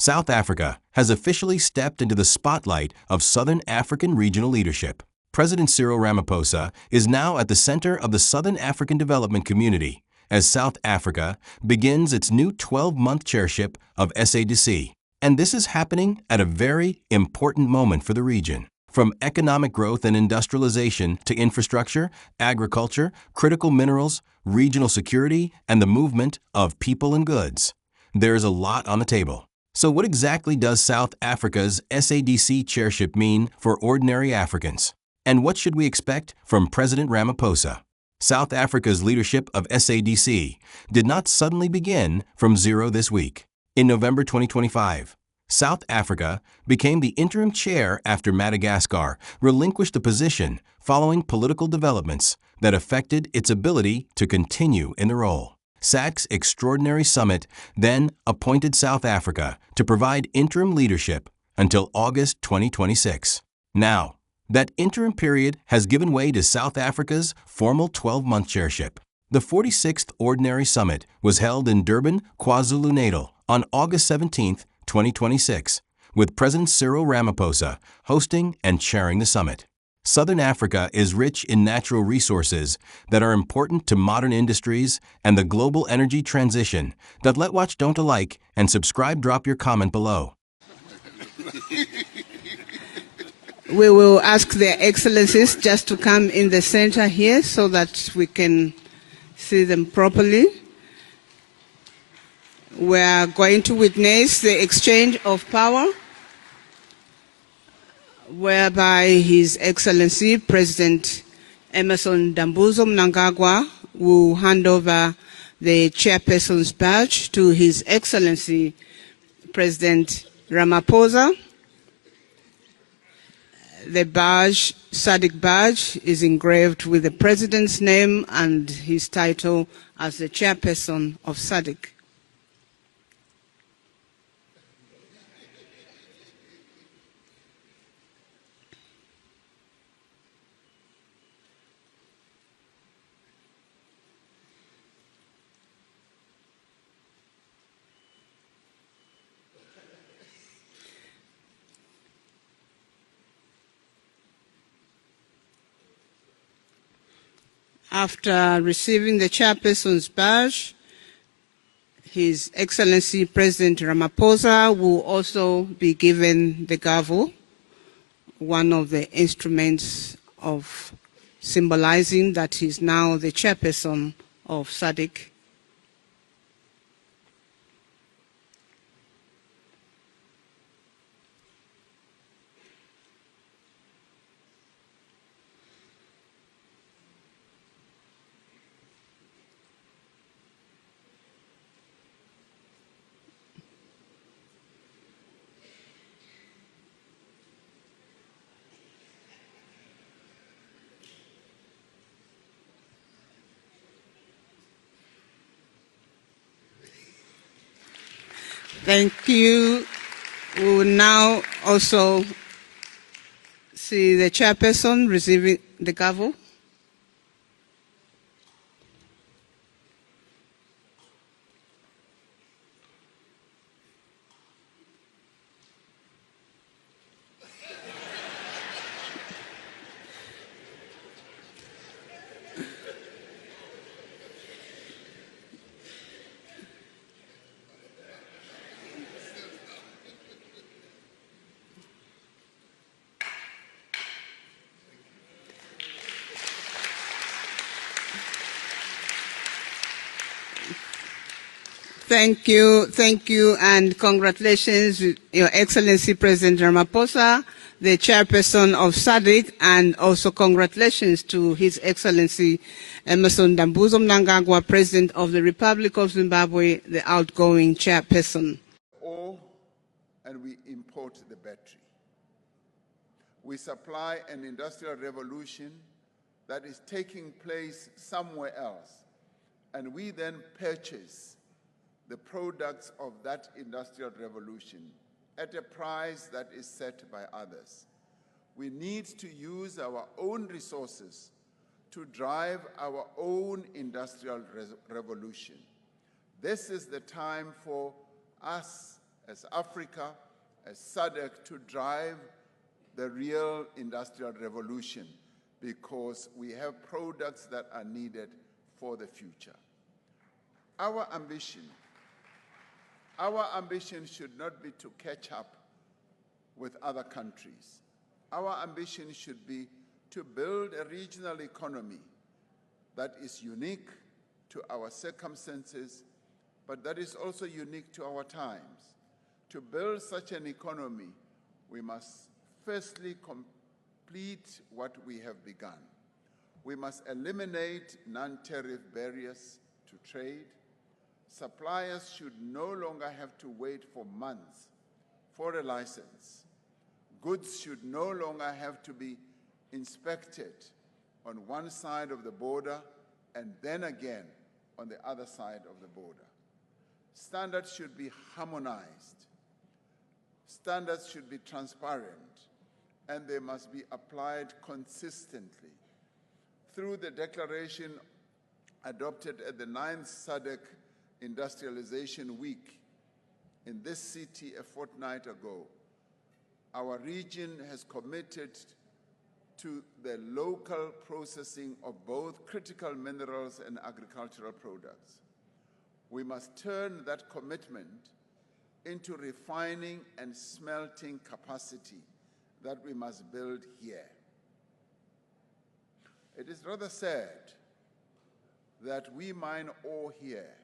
South Africa has officially stepped into the spotlight of Southern African regional leadership. President Cyril Ramaphosa is now at the center of the Southern African development community as South Africa begins its new 12-month chairship of SADC. And this is happening at a very important moment for the region. From economic growth and industrialization to infrastructure, agriculture, critical minerals, regional security, and the movement of people and goods. There's a lot on the table. So what exactly does South Africa's SADC chairship mean for ordinary Africans? And what should we expect from President Ramaphosa? South Africa's leadership of SADC did not suddenly begin from zero this week. In November 2025, South Africa became the interim chair after Madagascar relinquished the position following political developments that affected its ability to continue in the role. SADC's Extraordinary Summit then appointed South Africa to provide interim leadership until August 2026. Now, that interim period has given way to South Africa's formal 12-month chairship. The 46th Ordinary Summit was held in Durban, KwaZulu-Natal on August 17, 2026, with President Cyril Ramaphosa hosting and chairing the summit. Southern Africa is rich in natural resources that are important to modern industries and the global energy transition. Let watch, don't like, and subscribe. Drop your comment below. We will ask their excellencies just to come in the center here so that we can see them properly. We are going to witness the exchange of power, whereby His Excellency President Emmerson Dambuzo Mnangagwa will hand over the chairperson's badge to His Excellency President Ramaphosa. The badge, SADC badge, is engraved with the President's name and his title as the chairperson of SADC. After receiving the chairperson's badge, His Excellency President Ramaphosa will also be given the gavel, one of the instruments of symbolizing that he's now the chairperson of SADC. Thank you. We will now also see the chairperson receiving the gavel. Thank you, and congratulations, Your Excellency President Ramaphosa, the chairperson of SADC, and also congratulations to His Excellency Emmerson Dambuzo Mnangagwa, President of the Republic of Zimbabwe, the outgoing chairperson. And we import the battery. We supply an industrial revolution that is taking place somewhere else, and we then purchase the products of that industrial revolution at a price that is set by others. We need to use our own resources to drive our own industrial revolution. This is the time for us as Africa, as SADC, to drive the real industrial revolution, because we have products that are needed for the future. Our ambition should not be to catch up with other countries. Our ambition should be to build a regional economy that is unique to our circumstances, but that is also unique to our times. To build such an economy, we must firstly complete what we have begun. We must eliminate non-tariff barriers to trade. Suppliers should no longer have to wait for months for a license. Goods should no longer have to be inspected on one side of the border and then again on the other side of the border. Standards should be harmonized. Standards should be transparent, and they must be applied consistently. Through the declaration adopted at the 9th SADC Industrialisation Week in this city a fortnight ago, our region has committed to the local processing of both critical minerals and agricultural products. We must turn that commitment into refining and smelting capacity that we must build here. It is rather sad that we mine ore here.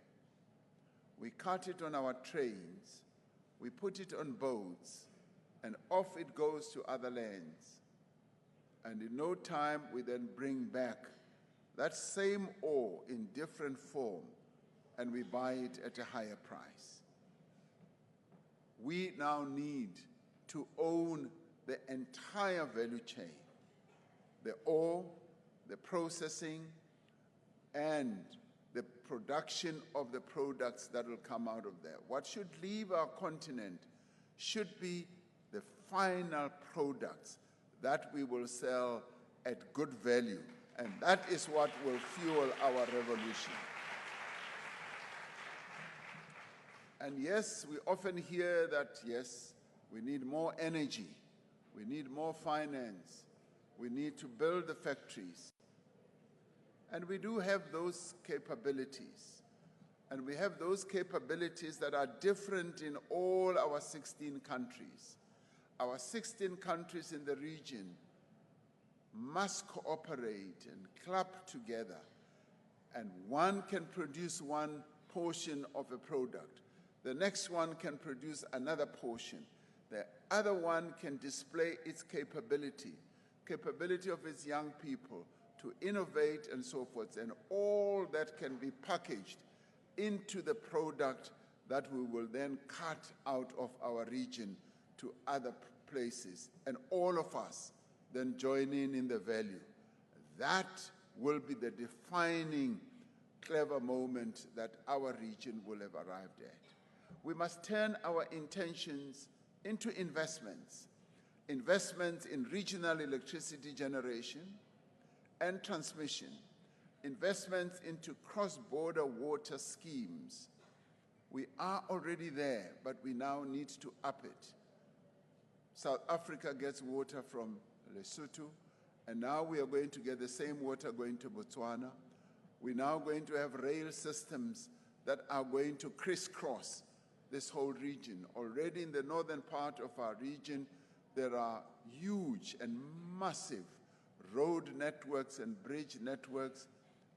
We cut it on our trains, we put it on boats, and off it goes to other lands. And in no time, we then bring back that same ore in different form, and we buy it at a higher price. We now need to own the entire value chain, the ore, the processing, and the production of the products that will come out of there. What should leave our continent should be the final products that we will sell at good value, and that is what will fuel our revolution. And yes, we often hear that, yes, we need more energy, we need more finance, we need to build the factories. And we do have those capabilities. And we have those capabilities that are different in all our 16 countries. Our 16 countries in the region must cooperate and club together. And one can produce one portion of a product. The next one can produce another portion. The other one can display its capability of its young people to innovate and so forth. And all that can be packaged into the product that we will then cut out of our region to other places. And all of us then join in the value. That will be the defining clever moment that our region will have arrived at. We must turn our intentions into investments. Investments in regional electricity generation and transmission. Investments into cross-border water schemes. We are already there, but we now need to up it. South Africa gets water from Lesotho, and now we are going to get the same water going to Botswana. We're now going to have rail systems that are going to crisscross this whole region. Already in the northern part of our region, there are huge and massive road networks and bridge networks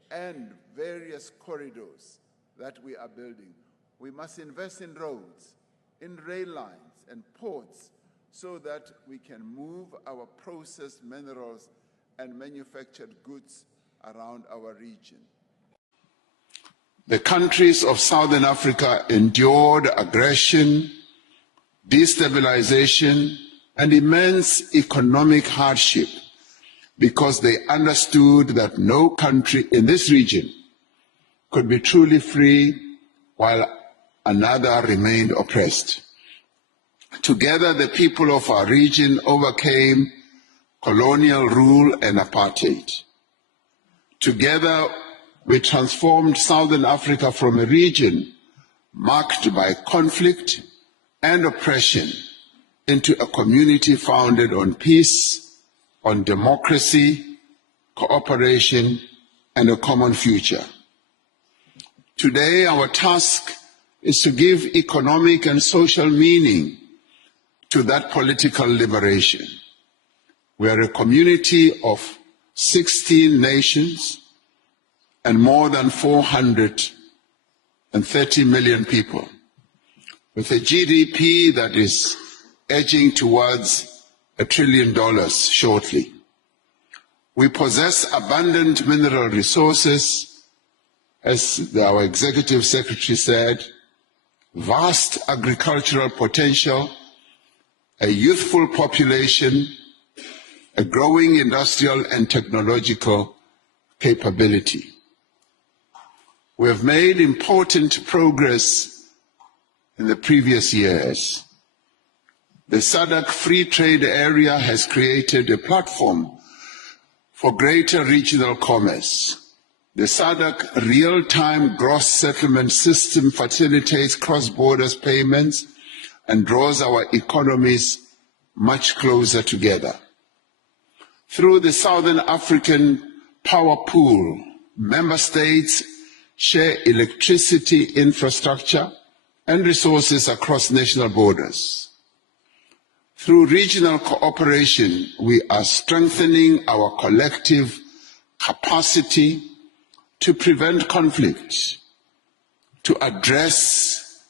and various corridors that we are building. We must invest in roads, in rail lines and ports so that we can move our processed minerals and manufactured goods around our region. The countries of Southern Africa endured aggression, destabilization, and immense economic hardship because they understood that no country in this region could be truly free while another remained oppressed. Together, the people of our region overcame colonial rule and apartheid. Together, we transformed Southern Africa from a region marked by conflict and oppression into a community founded on peace, on democracy, cooperation, and a common future. Today, our task is to give economic and social meaning to that political liberation. We are a community of 16 nations and more than 430 million people, with a GDP that is edging towards $1 trillion shortly. We possess abundant mineral resources, as our Executive Secretary said, vast agricultural potential, a youthful population, a growing industrial and technological capability. We have made important progress in the previous years. The SADC Free Trade Area has created a platform for greater regional commerce. The SADC real-time gross settlement system facilitates cross-border payments and draws our economies much closer together. Through the Southern African Power Pool, member states share electricity infrastructure and resources across national borders. Through regional cooperation, we are strengthening our collective capacity to prevent conflict, to address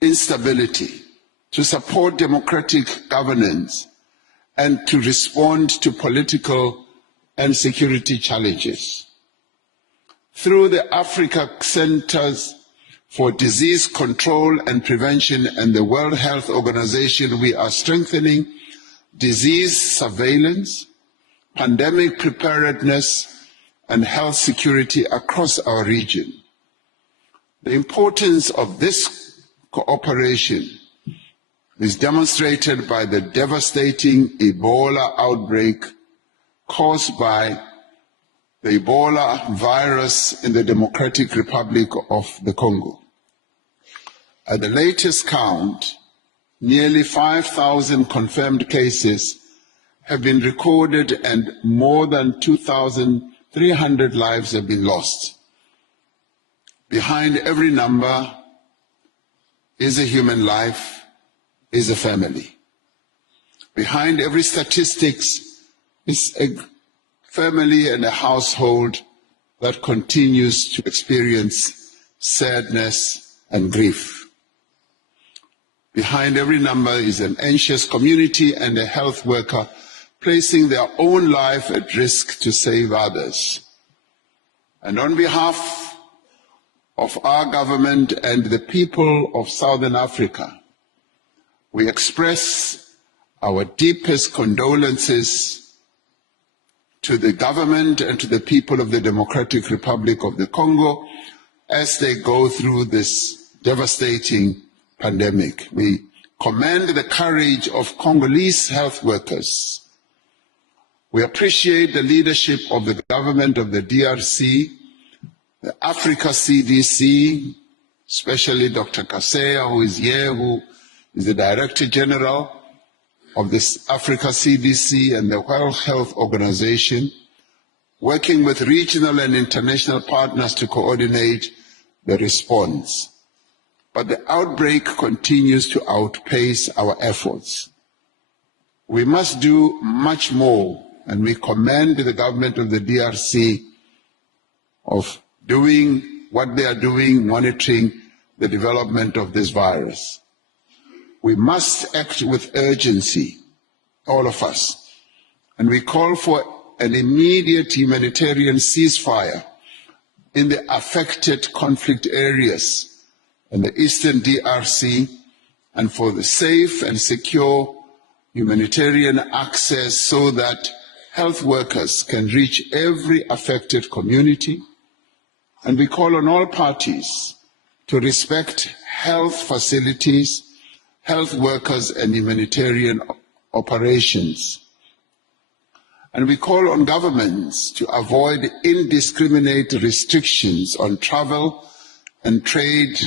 instability, to support democratic governance, and to respond to political and security challenges. Through the Africa Centers for Disease Control and Prevention and the World Health Organization, we are strengthening disease surveillance, pandemic preparedness, and health security across our region. The importance of this cooperation is demonstrated by the devastating Ebola outbreak caused by the Ebola virus in the Democratic Republic of the Congo. At the latest count, nearly 5,000 confirmed cases have been recorded and more than 2,300 lives have been lost. Behind every number is a human life, is a family. Behind every statistics is a family and a household that continues to experience sadness and grief. Behind every number is an anxious community and a health worker placing their own life at risk to save others. And on behalf of our government and the people of Southern Africa, we express our deepest condolences to the government and to the people of the Democratic Republic of the Congo as they go through this devastating pandemic. We commend the courage of Congolese health workers. We appreciate the leadership of the government of the DRC, the Africa SADC, especially Dr. Kaseya, who is here, who is the Director General of this Africa SADC and the World Health Organization, working with regional and international partners to coordinate the response. But the outbreak continues to outpace our efforts. We must do much more, and we commend the government of the DRC of doing what they are doing, monitoring the development of this virus. We must act with urgency, all of us, and we call for an immediate humanitarian ceasefire in the affected conflict areas in the eastern DRC, and for the safe and secure humanitarian access so that health workers can reach every affected community. And we call on all parties to respect health facilities, health workers and humanitarian operations. And we call on governments to avoid indiscriminate restrictions on travel and trade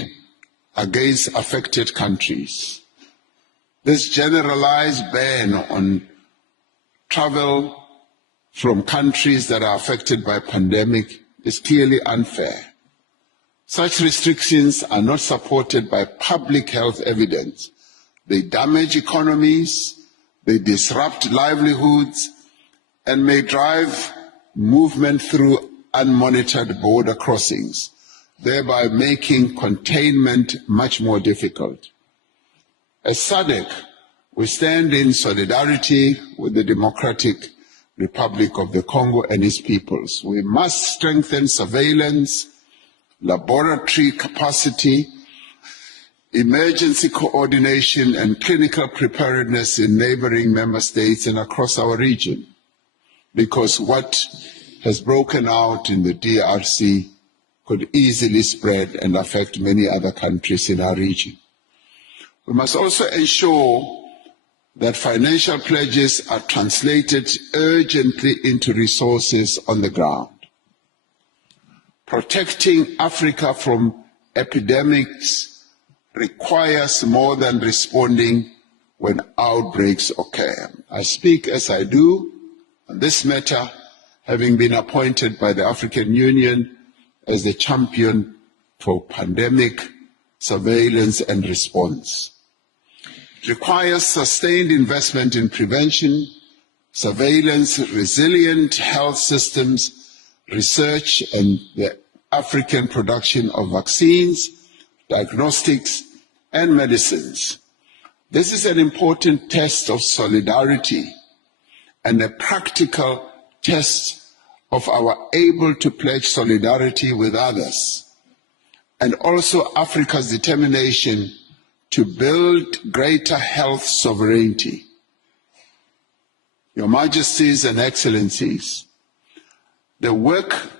against affected countries. This generalized ban on travel from countries that are affected by pandemic is clearly unfair. Such restrictions are not supported by public health evidence. They damage economies, they disrupt livelihoods, and may drive movement through unmonitored border crossings, thereby making containment much more difficult. As SADC, we stand in solidarity with the Democratic Republic of the Congo and its peoples. We must strengthen surveillance, laboratory capacity, emergency coordination, and clinical preparedness in neighboring member states and across our region, because what has broken out in the DRC could easily spread and affect many other countries in our region. We must also ensure that financial pledges are translated urgently into resources on the ground. Protecting Africa from epidemics requires more than responding when outbreaks occur. I speak as I do on this matter, having been appointed by the African Union as the champion for pandemic surveillance and response. It requires sustained investment in prevention, surveillance, resilient health systems, research, and the African production of vaccines, diagnostics, and medicines. This is an important test of solidarity and a practical test of our able to pledge solidarity with others, and also Africa's determination to build greater health sovereignty. Your Majesties and Excellencies, the work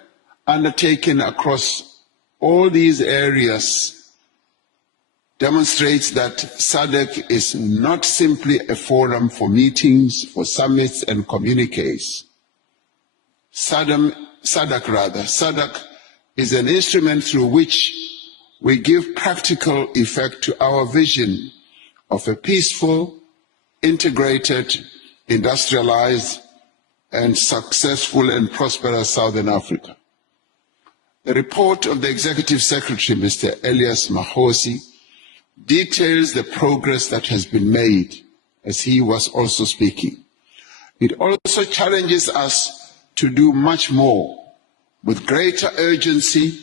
undertaken across all these areas demonstrates that SADC is not simply a forum for meetings, for summits and communiques. SADC is an instrument through which we give practical effect to our vision of a peaceful, integrated, industrialized, and successful and prosperous Southern Africa. The report of the Executive Secretary, Mr. Elias Mahosi, details the progress that has been made, as he was also speaking. It also challenges us to do much more with greater urgency,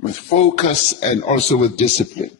with focus, and also with discipline.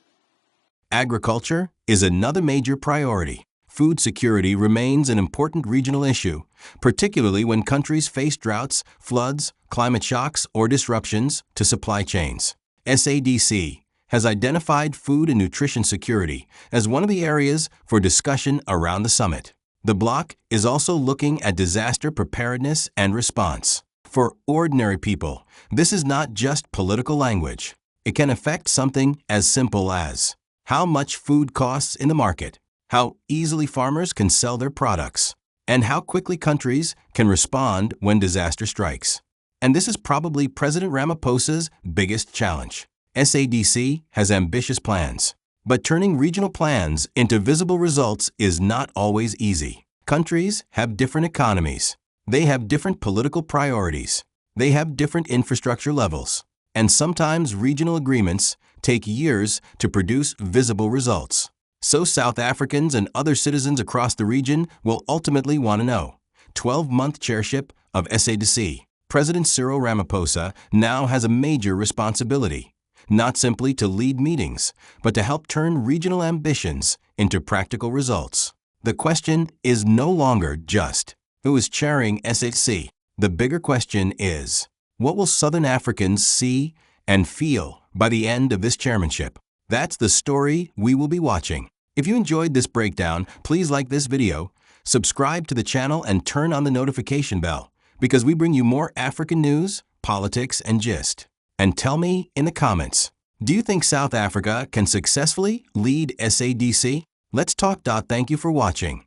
Agriculture is another major priority. Food security remains an important regional issue, particularly when countries face droughts, floods, climate shocks, or disruptions to supply chains. SADC has identified food and nutrition security as one of the areas for discussion around the summit. The bloc is also looking at disaster preparedness and response. For ordinary people, this is not just political language. It can affect something as simple as how much food costs in the market, how easily farmers can sell their products, and how quickly countries can respond when disaster strikes. And this is probably President Ramaphosa's biggest challenge. SADC has ambitious plans, but turning regional plans into visible results is not always easy. Countries have different economies. They have different political priorities. They have different infrastructure levels. And sometimes regional agreements take years to produce visible results. So South Africans and other citizens across the region will ultimately want to know. 12-month chairship of SADC. President Cyril Ramaphosa now has a major responsibility, not simply to lead meetings, but to help turn regional ambitions into practical results. The question is no longer just who is chairing SADC. The bigger question is, what will Southern Africans see and feel by the end of this chairmanship? That's the story we will be watching. If you enjoyed this breakdown, please like this video, subscribe to the channel, and turn on the notification bell, because we bring you more African news, politics, and gist. And tell me in the comments, do you think South Africa can successfully lead SADC? Let's talk. Thank you for watching.